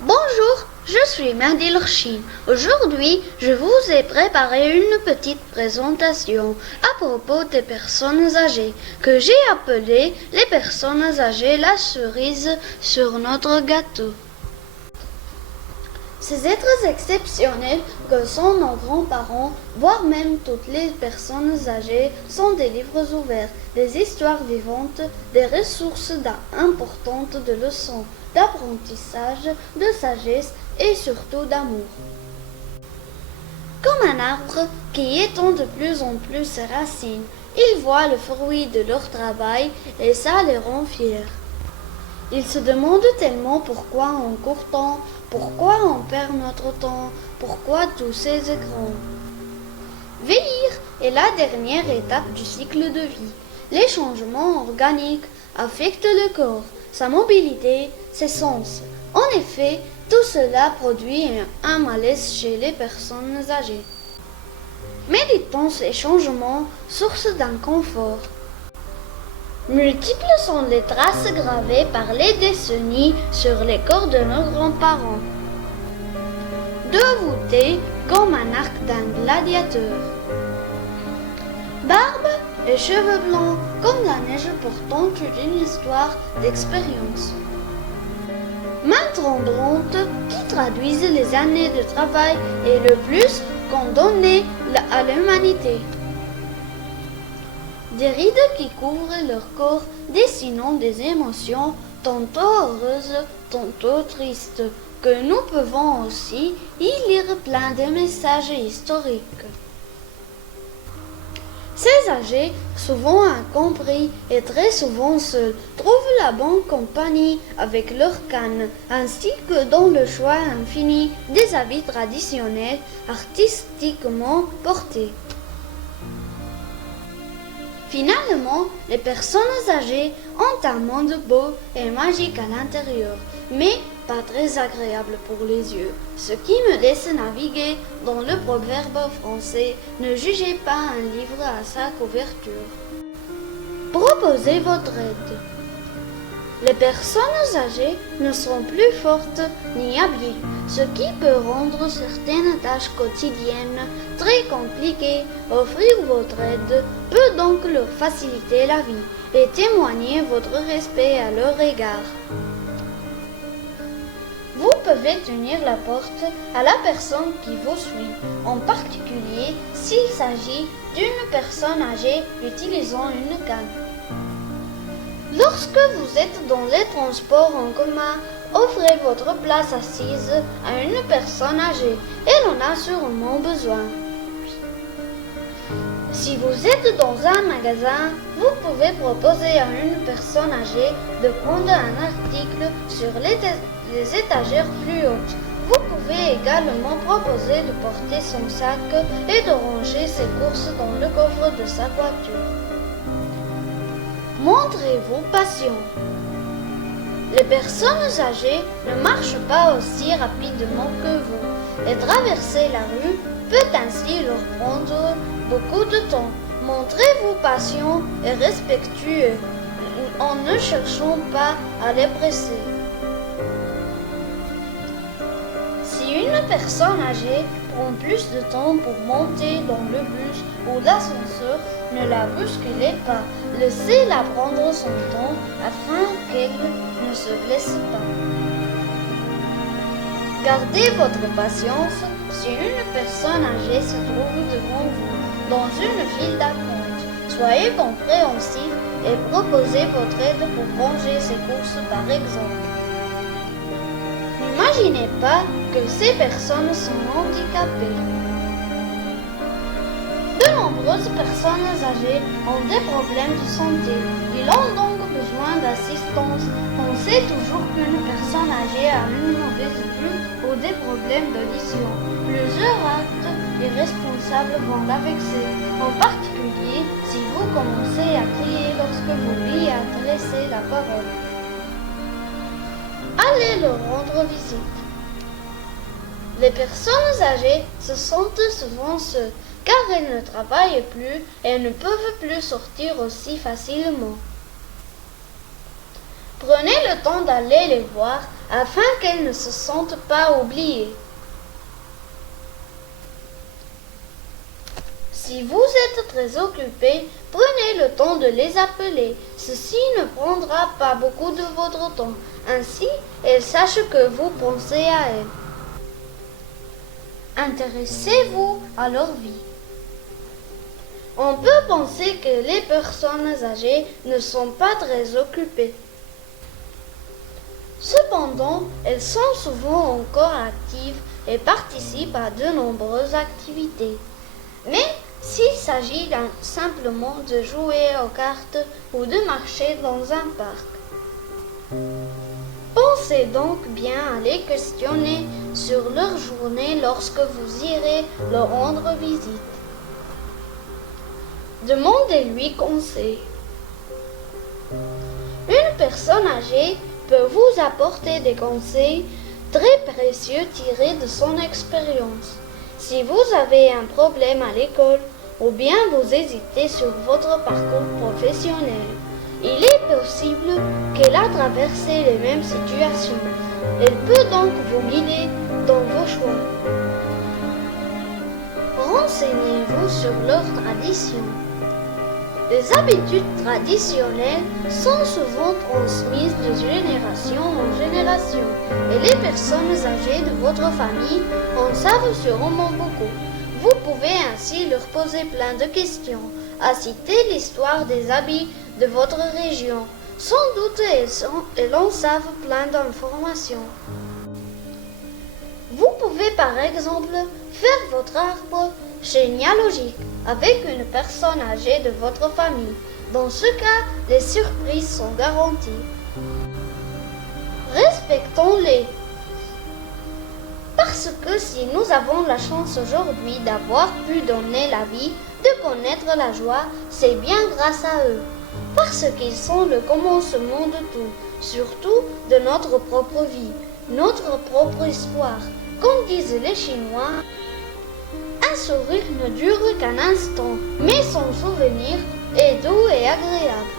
Bonjour, je suis Mehdi Lorchine. Aujourd'hui, je vous ai préparé une petite présentation à propos des personnes âgées, que j'ai appelée les personnes âgées la cerise sur notre gâteau. Ces êtres exceptionnels que sont nos grands-parents, voire même toutes les personnes âgées, sont des livres ouverts, des histoires vivantes, des ressources importantes de leçons, d'apprentissage, de sagesse et surtout d'amour. Comme un arbre qui étend de plus en plus ses racines, ils voient le fruit de leur travail et ça les rend fiers. Ils se demandent tellement pourquoi on court tant, pourquoi on perd notre temps, pourquoi tous ces écrans. Vieillir est la dernière étape du cycle de vie. Les changements organiques affectent le corps, sa mobilité, ses sens. En effet, tout cela produit un malaise chez les personnes âgées. Méditons ces changements, source d'inconfort. Multiples sont les traces gravées par les décennies sur les corps de nos grands-parents. Deux voûtés comme un arc d'un gladiateur. Barbe et cheveux blancs comme la neige portant toute une histoire d'expérience. Mains tremblantes qui traduisent les années de travail et le plus qu'ont donné à l'humanité. Des rides qui couvrent leur corps, dessinant des émotions tantôt heureuses, tantôt tristes, que nous pouvons aussi y lire plein de messages historiques. Ces âgés, souvent incompris et très souvent seuls, trouvent la bonne compagnie avec leur canne, ainsi que dans le choix infini des habits traditionnels artistiquement portés. Finalement, les personnes âgées ont un monde beau et magique à l'intérieur, mais pas très agréable pour les yeux, ce qui me laisse naviguer dans le proverbe français « Ne jugez pas un livre à sa couverture ». Proposez votre aide. Les personnes âgées ne sont plus fortes ni habiles, ce qui peut rendre certaines tâches quotidiennes très compliquées. Offrir votre aide peut donc leur faciliter la vie et témoigner votre respect à leur égard. Vous pouvez tenir la porte à la personne qui vous suit, en particulier s'il s'agit d'une personne âgée utilisant une canne. Lorsque vous êtes dans les transports en commun, offrez votre place assise à une personne âgée. Elle en a sûrement besoin. Si vous êtes dans un magasin, vous pouvez proposer à une personne âgée de prendre un article sur les étagères plus hautes. Vous pouvez également proposer de porter son sac et de ranger ses courses dans le coffre de sa voiture. Montrez-vous patient. Les personnes âgées ne marchent pas aussi rapidement que vous et traverser la rue peut ainsi leur prendre beaucoup de temps. Montrez-vous patient et respectueux en ne cherchant pas à les presser. Si une personne âgée prend plus de temps pour monter dans le bus ou l'ascenseur, ne la bousculez pas. Laissez-la prendre son temps afin qu'elle ne se blesse pas. Gardez votre patience si une personne âgée se trouve devant vous dans une file d'attente. Soyez compréhensif et proposez votre aide pour ranger ses courses par exemple. N'imaginez pas que ces personnes sont handicapées. De nombreuses personnes âgées ont des problèmes de santé. Ils ont donc besoin d'assistance. On sait toujours qu'une personne âgée a une mauvaise vue ou des problèmes d'audition. Plusieurs actes irresponsables vont la vexer, en particulier si vous commencez à crier lorsque vous lui adressez la parole. Allez leur rendre visite. Les personnes âgées se sentent souvent seules, car elles ne travaillent plus et ne peuvent plus sortir aussi facilement. Prenez le temps d'aller les voir afin qu'elles ne se sentent pas oubliées. Si vous êtes très occupé, prenez le temps de les appeler. Ceci ne prendra pas beaucoup de votre temps. Ainsi, elles sachent que vous pensez à elles. Intéressez-vous à leur vie. On peut penser que les personnes âgées ne sont pas très occupées. Cependant, elles sont souvent encore actives et participent à de nombreuses activités. Mais s'il s'agit simplement de jouer aux cartes ou de marcher dans un parc, pensez donc bien à les questionner sur leur journée lorsque vous irez leur rendre visite. Demandez-lui conseil. Une personne âgée peut vous apporter des conseils très précieux tirés de son expérience. Si vous avez un problème à l'école ou bien vous hésitez sur votre parcours professionnel, il est possible qu'elle a traversé les mêmes situations. Elle peut donc vous guider dans vos choix. Renseignez-vous sur leurs traditions. Les habitudes traditionnelles sont souvent transmises de génération en génération et les personnes âgées de votre famille en savent sûrement beaucoup. Vous pouvez ainsi leur poser plein de questions, à citer l'histoire des habits de votre région. Sans doute elles en savent plein d'informations. Vous pouvez par exemple faire votre arbre généalogique avec une personne âgée de votre famille. Dans ce cas, les surprises sont garanties. Respectons-les. Parce que si nous avons la chance aujourd'hui d'avoir pu donner la vie, de connaître la joie, c'est bien grâce à eux. Parce qu'ils sont le commencement de tout, surtout de notre propre vie, notre propre histoire. Comme disent les Chinois, un sourire ne dure qu'un instant, mais son souvenir est doux et agréable.